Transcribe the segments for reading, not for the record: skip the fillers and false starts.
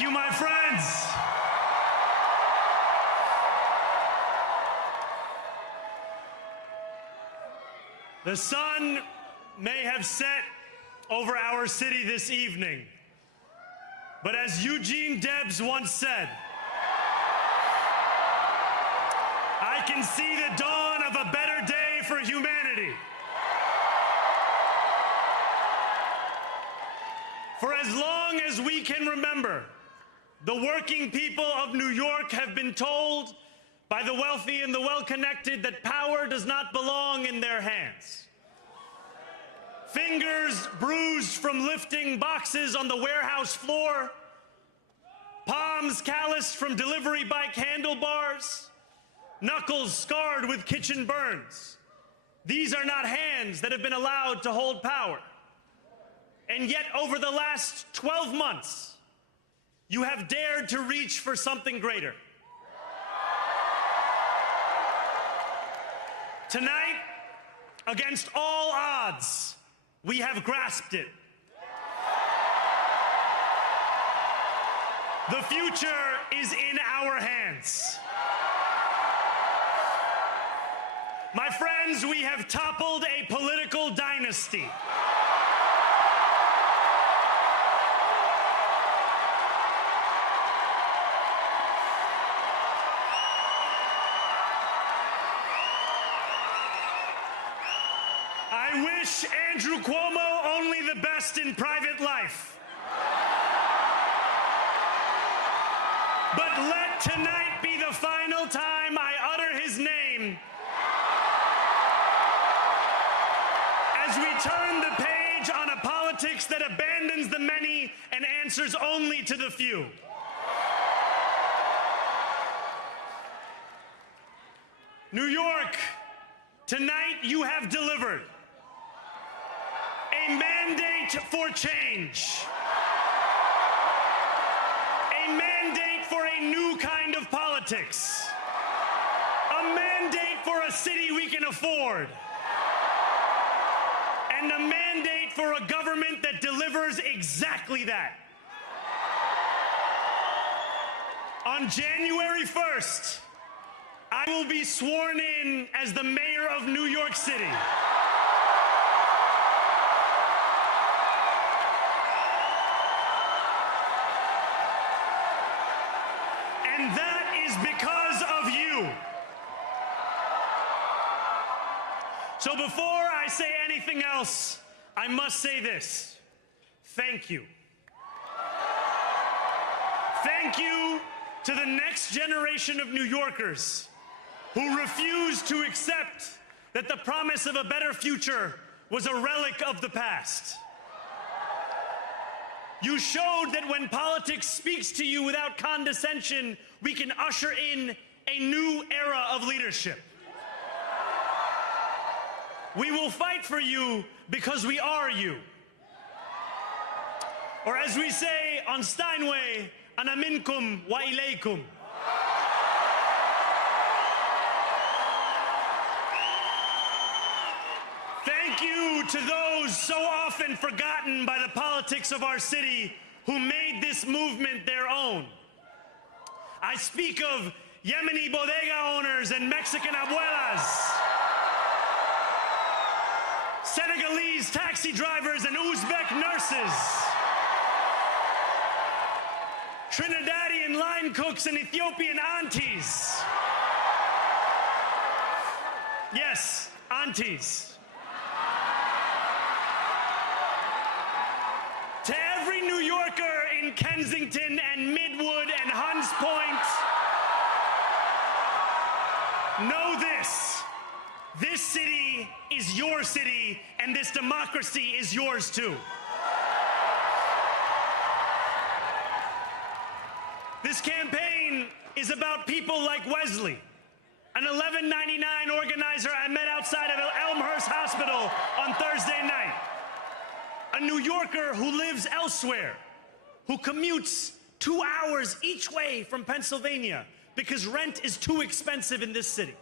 Thank you, my friends. The sun may have set over our city this evening, but as Eugene Debs once said, I can see the dawn of a better day for humanity. For as long as we can remember, the working people of New York have been told by the wealthy and the well-connected that power does not belong in their hands. Fingers bruised from lifting boxes on the warehouse floor, palms calloused from delivery bike handlebars, knuckles scarred with kitchen burns. These are not hands that have been allowed to hold power. And yet, over the last 12 months, you have dared to reach for something greater. Tonight, against all odds, we have grasped it. The future is in our hands. My friends, we have toppled a political dynasty. I wish Andrew Cuomo only the best in private life. But let tonight be the final time I utter his name as we turn the page on a politics that abandons the many and answers only to the few. New York, tonight you have delivered a mandate for change, a mandate for a new kind of politics, a mandate for a city we can afford, and a mandate for a government that delivers exactly that. On January 1st, I will be sworn in as the mayor of New York City. And that is because of you. So before I say anything else, I must say this. Thank you. Thank you to the next generation of New Yorkers who refuse to accept that the promise of a better future was a relic of the past. You showed that when politics speaks to you without condescension, we can usher in a new era of leadership. We will fight for you because we are you. Or as we say on Steinway, ana minkum wa ilaykum. Thank you to those so often forgotten by the politics of our city who made this movement their own. I speak of Yemeni bodega owners and Mexican abuelas, Senegalese taxi drivers and Uzbek nurses, Trinidadian line cooks and Ethiopian aunties. Yes, aunties. To every New Yorker in Kensington and Midwood and Hunts Point, know this. This city is your city, and this democracy is yours too. This campaign is about people like Wesley, an 1199 organizer I met outside of Elmhurst Hospital on Thursday night. A New Yorker who lives elsewhere, who commutes 2 hours each way from Pennsylvania because rent is too expensive in this city.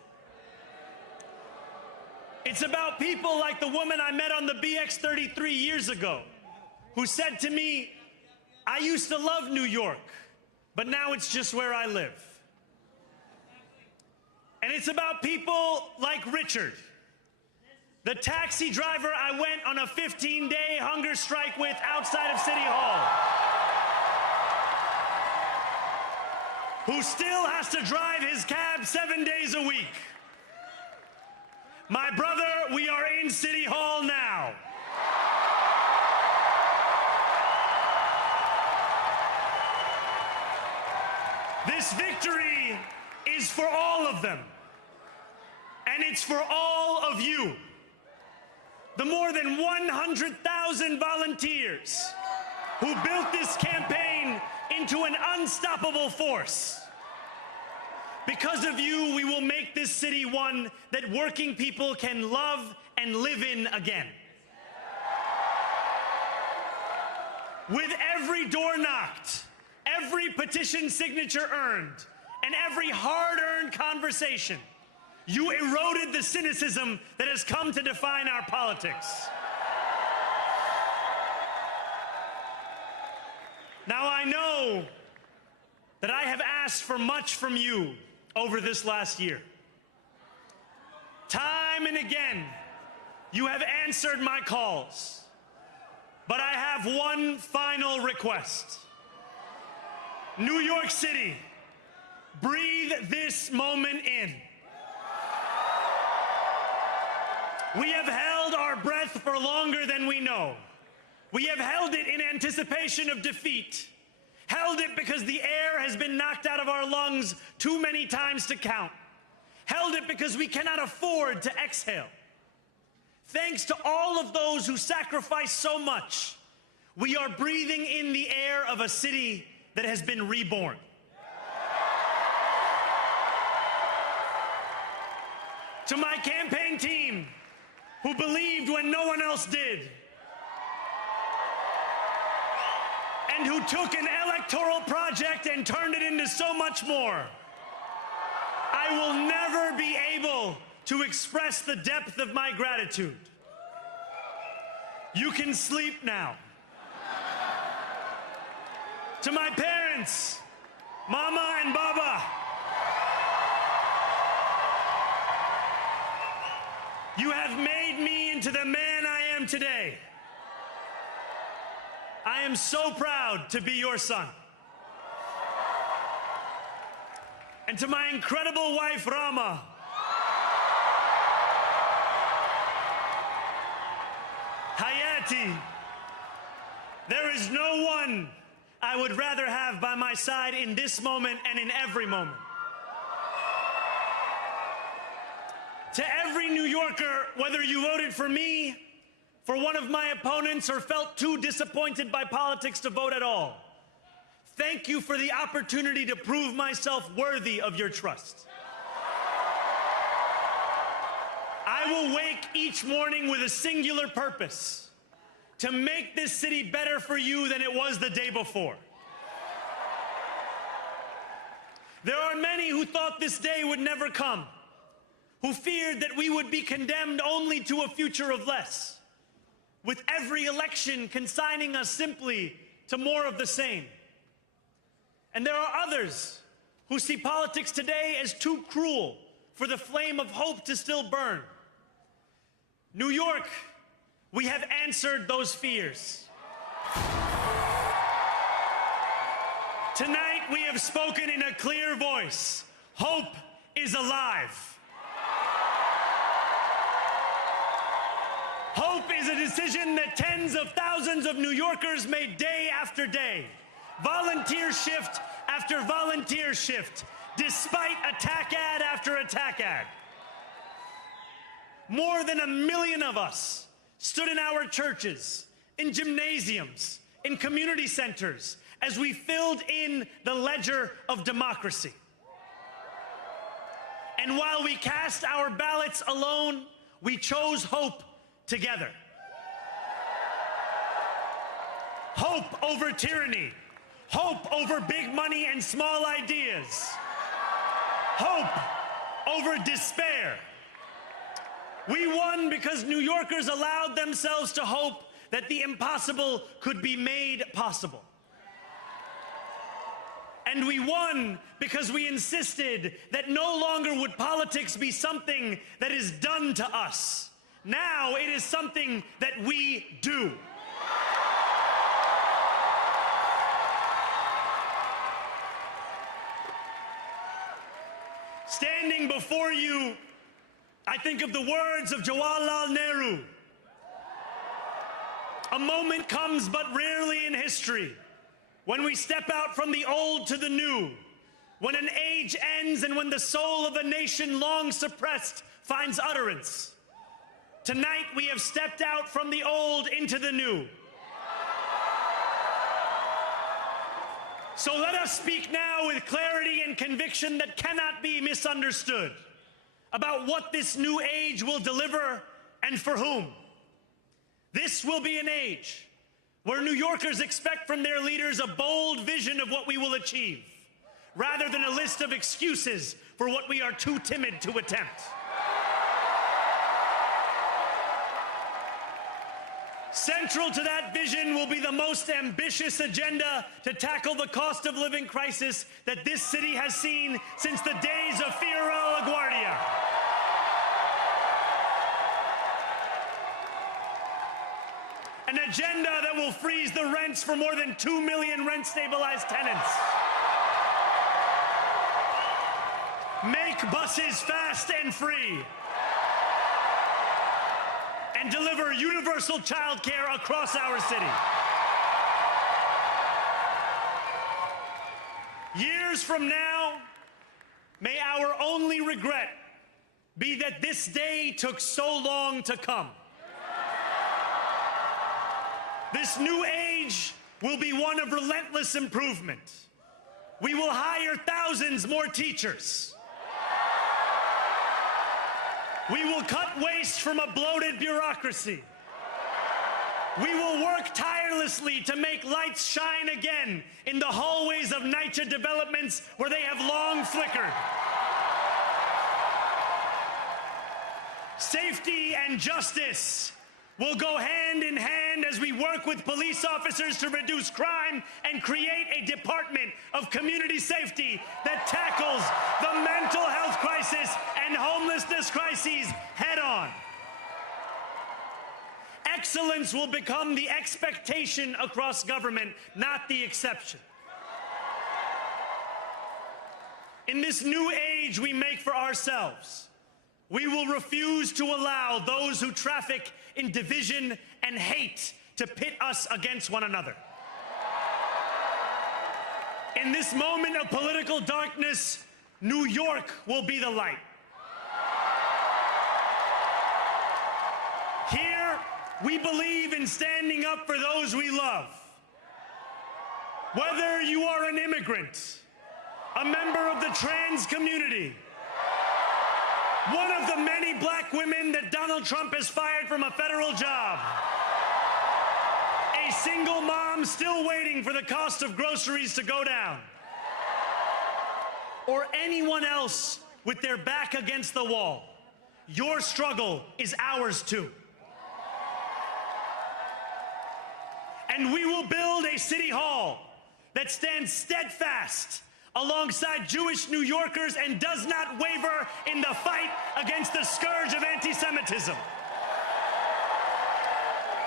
It's about people like the woman I met on the BX33 years ago, who said to me, I used to love New York, but now it's just where I live. And it's about people like Richard, the taxi driver I went on a 15-day hunger strike with outside of City Hall, who still has to drive his cab 7 days a week. My brother, we are in City Hall now. This victory is for all of them, and it's for all of you. The more than 100,000 volunteers who built this campaign into an unstoppable force. Because of you, we will make this city one that working people can love and live in again. With every door knocked, every petition signature earned, and every hard-earned conversation, you eroded the cynicism that has come to define our politics. Now, I know that I have asked for much from you over this last year. Time and again, you have answered my calls. But I have one final request. New York City, breathe this moment in. We have held our breath for longer than we know. We have held it in anticipation of defeat. Held it because the air has been knocked out of our lungs too many times to count. Held it because we cannot afford to exhale. Thanks to all of those who sacrificed so much, we are breathing in the air of a city that has been reborn. To my campaign team, who believed when no one else did, and who took an electoral project and turned it into so much more, I will never be able to express the depth of my gratitude. You can sleep now. To my parents, Mama and Baba, you have made me into the man I am today. I am so proud to be your son. And to my incredible wife, Rama, Hayati, there is no one I would rather have by my side in this moment and in every moment. To every New Yorker, whether you voted for me, for one of my opponents, or felt too disappointed by politics to vote at all, thank you for the opportunity to prove myself worthy of your trust. I will wake each morning with a singular purpose: to make this city better for you than it was the day before. There are many who thought this day would never come, who feared that we would be condemned only to a future of less, with every election consigning us simply to more of the same. And there are others who see politics today as too cruel for the flame of hope to still burn. New York, we have answered those fears. Tonight, we have spoken in a clear voice. Hope is alive. Hope is a decision that tens of thousands of New Yorkers made day after day, volunteer shift after volunteer shift, despite attack ad after attack ad. More than 1 million of us stood in our churches, in gymnasiums, in community centers, as we filled in the ledger of democracy. And while we cast our ballots alone, we chose hope together. Hope over tyranny. Hope over big money and small ideas. Hope over despair. We won because New Yorkers allowed themselves to hope that the impossible could be made possible. And we won because we insisted that no longer would politics be something that is done to us. Now it is something that we do. Standing before you, I think of the words of Jawaharlal Nehru. A moment comes but rarely in history when we step out from the old to the new, when an age ends and when the soul of a nation long suppressed finds utterance. Tonight we have stepped out from the old into the new. So let us speak now with clarity and conviction that cannot be misunderstood about what this new age will deliver and for whom. This will be an age where New Yorkers expect from their leaders a bold vision of what we will achieve, rather than a list of excuses for what we are too timid to attempt. Central to that vision will be the most ambitious agenda to tackle the cost of living crisis that this city has seen since the days of Fiorello LaGuardia. An agenda that will freeze the rents for more than 2 million rent-stabilized tenants. Make buses fast and free. And deliver universal child care across our city. Years from now, may our only regret be that this day took so long to come. This new age will be one of relentless improvement. We will hire thousands more teachers. We will cut waste from a bloated bureaucracy. We will work tirelessly to make lights shine again in the hallways of NYC developments where they have long flickered. Safety and justice will go hand in hand as we work with police officers to reduce crime and create a department of community safety that tackles the mental health crisis and homelessness crises head on. Excellence will become the expectation across government, not the exception. In this new age we make for ourselves, we will refuse to allow those who traffic in division and hate to pit us against one another. In this moment of political darkness, New York will be the light. Here, we believe in standing up for those we love. Whether you are an immigrant, a member of the trans community, one of the many black women that Donald Trump has fired from a federal job, a single mom still waiting for the cost of groceries to go down, or anyone else with their back against the wall, your struggle is ours too. And we will build a city hall that stands steadfast alongside Jewish New Yorkers and does not waver in the fight against the scourge of anti-Semitism.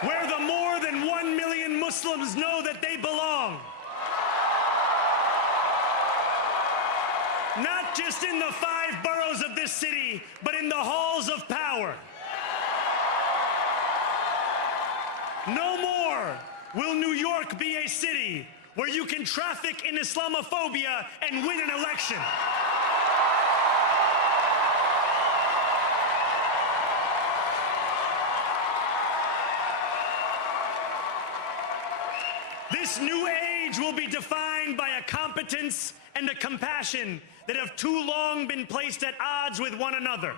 Where the more than 1 million Muslims know that they belong. Not just in the 5 boroughs of this city, but in the halls of power. No more will New York be a city where you can traffic in Islamophobia and win an election. This new age will be defined by a competence and a compassion that have too long been placed at odds with one another.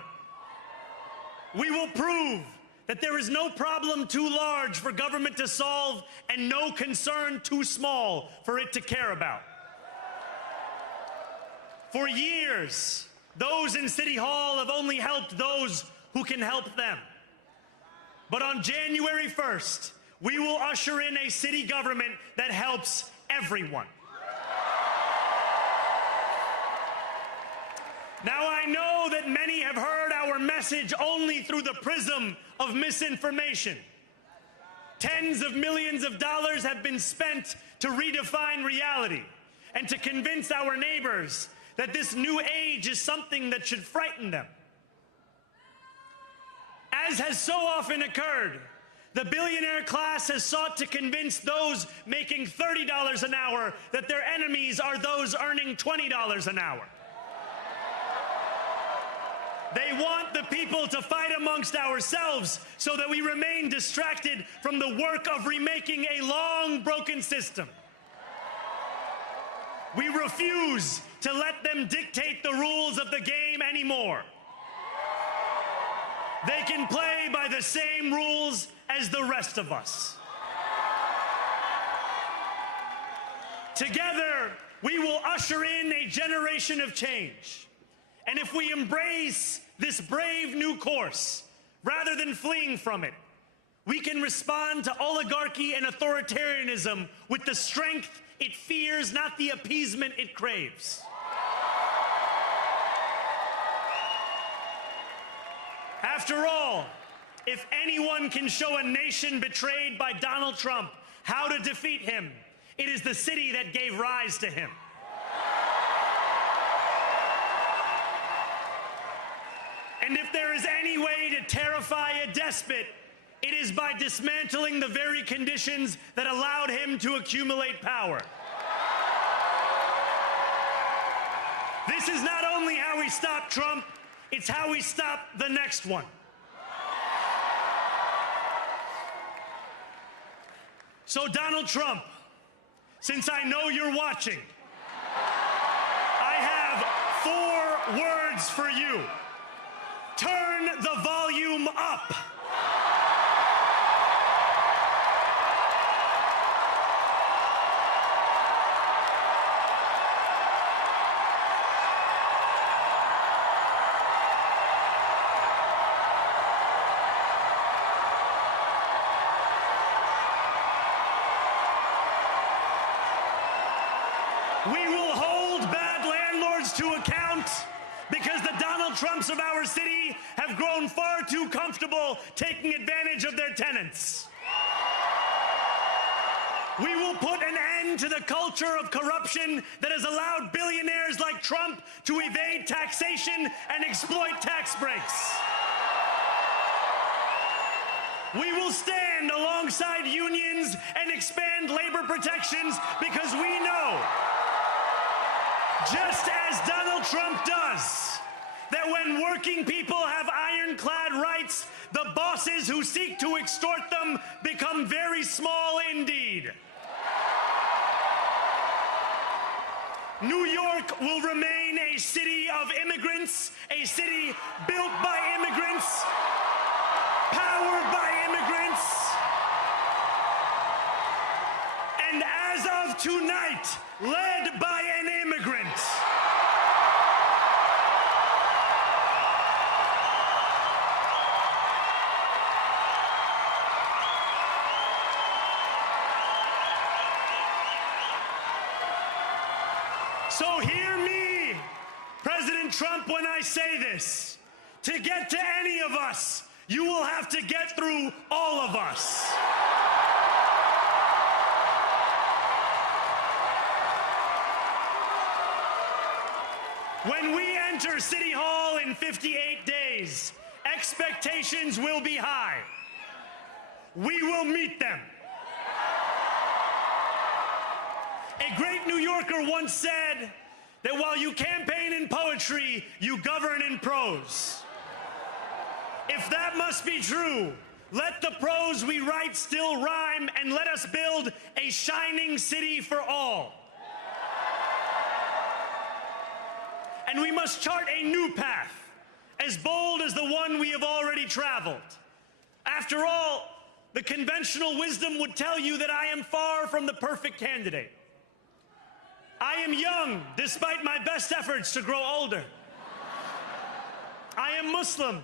We will prove that there is no problem too large for government to solve and no concern too small for it to care about. For years, those in City Hall have only helped those who can help them. But on January 1st, we will usher in a city government that helps everyone. Now, I know that many have heard our message only through the prism of misinformation. Tens of millions of dollars have been spent to redefine reality and to convince our neighbors that this new age is something that should frighten them. As has so often occurred, the billionaire class has sought to convince those making $30 an hour that their enemies are those earning $20 an hour. They want the people to fight amongst ourselves so that we remain distracted from the work of remaking a long broken system. We refuse to let them dictate the rules of the game anymore. They can play by the same rules as the rest of us. Together, we will usher in a generation of change. And if we embrace this brave new course, rather than fleeing from it, we can respond to oligarchy and authoritarianism with the strength it fears, not the appeasement it craves. After all, if anyone can show a nation betrayed by Donald Trump how to defeat him, it is the city that gave rise to him. And if there is any way to terrify a despot, it is by dismantling the very conditions that allowed him to accumulate power. This is not only how we stop Trump, it's how we stop the next one. So, Donald Trump, since I know you're watching, I have 4 words for you. Turn the volume up. We will hold bad landlords to account because the Donald Trumps of our city have grown far too comfortable taking advantage of their tenants. We will put an end to the culture of corruption that has allowed billionaires like Trump to evade taxation and exploit tax breaks. We will stand alongside unions and expand labor protections because we know, just as Donald Trump does, that when working people have ironclad rights, the bosses who seek to extort them become very small indeed. New York will remain a city of immigrants, a city built by immigrants, powered by immigrants, and as of tonight, led by an immigrant. So hear me, President Trump, when I say this. To get to any of us, you will have to get through all of us. When we enter City Hall in 58 days, expectations will be high. We will meet them. A great New Yorker once said that while you campaign in poetry, you govern in prose. If that must be true, let the prose we write still rhyme, and let us build a shining city for all. And we must chart a new path, as bold as the one we have already traveled. After all, the conventional wisdom would tell you that I am far from the perfect candidate. I am young, despite my best efforts to grow older. I am Muslim.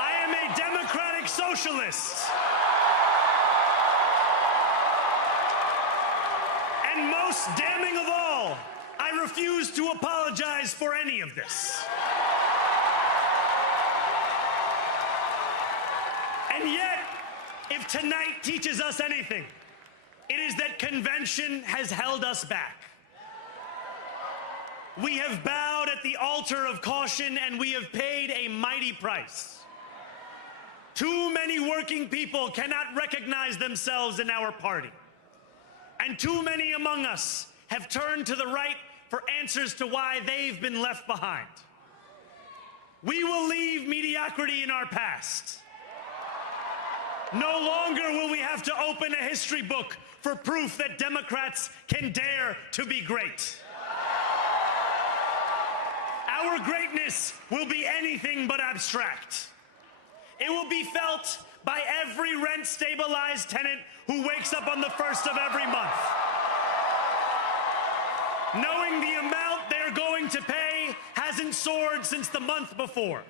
I am a democratic socialist. And most damning of all, I refuse to apologize for any of this. And yet, if tonight teaches us anything, it is that convention has held us back. We have bowed at the altar of caution, and we have paid a mighty price. Too many working people cannot recognize themselves in our party. And too many among us have turned to the right for answers to why they've been left behind. We will leave mediocrity in our past. No longer will we have to open a history book for proof that Democrats can dare to be great. Our greatness will be anything but abstract. It will be felt by every rent-stabilized tenant who wakes up on the first of every month, knowing the amount they're going to pay hasn't soared since the month before.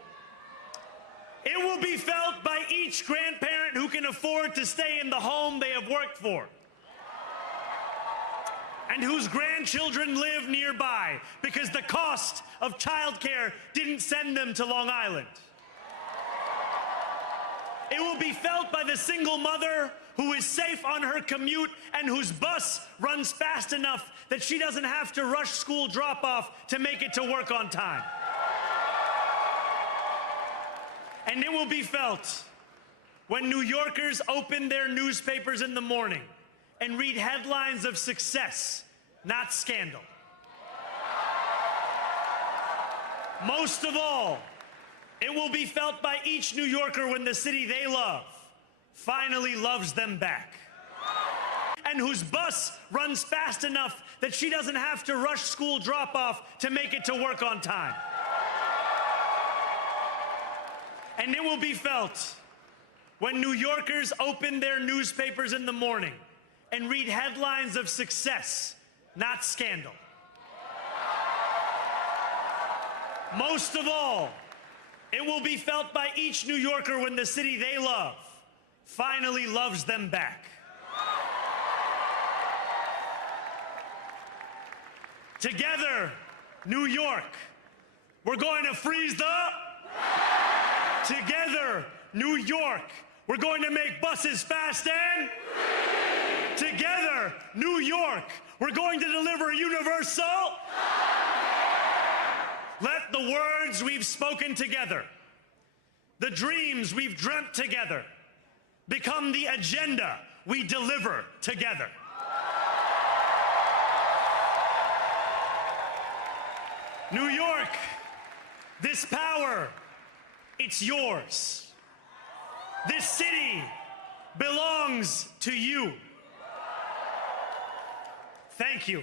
It will be felt by each grandparent who can afford to stay in the home they have worked for, and whose grandchildren live nearby because the cost of childcare didn't send them to Long Island. It will be felt by the single mother who is safe on her commute and whose bus runs fast enough that she doesn't have to rush school drop-off to make it to work on time. And it will be felt when New Yorkers open their newspapers in the morning and read headlines of success, not scandal. Most of all, it will be felt by each New Yorker when the city they love finally loves them back, and whose bus runs fast enough that she doesn't have to rush school drop-off to make it to work on time. And it will be felt when New Yorkers open their newspapers in the morning and read headlines of success, not scandal. Most of all, it will be felt by each New Yorker when the city they love finally loves them back. Together, New York, we're going to freeze the... Together, New York, we're going to make buses fast and... Together, New York, we're going to deliver universal... Let the words we've spoken together, the dreams we've dreamt together, become the agenda we deliver together. New York, this power, it's yours. This city belongs to you. Thank you.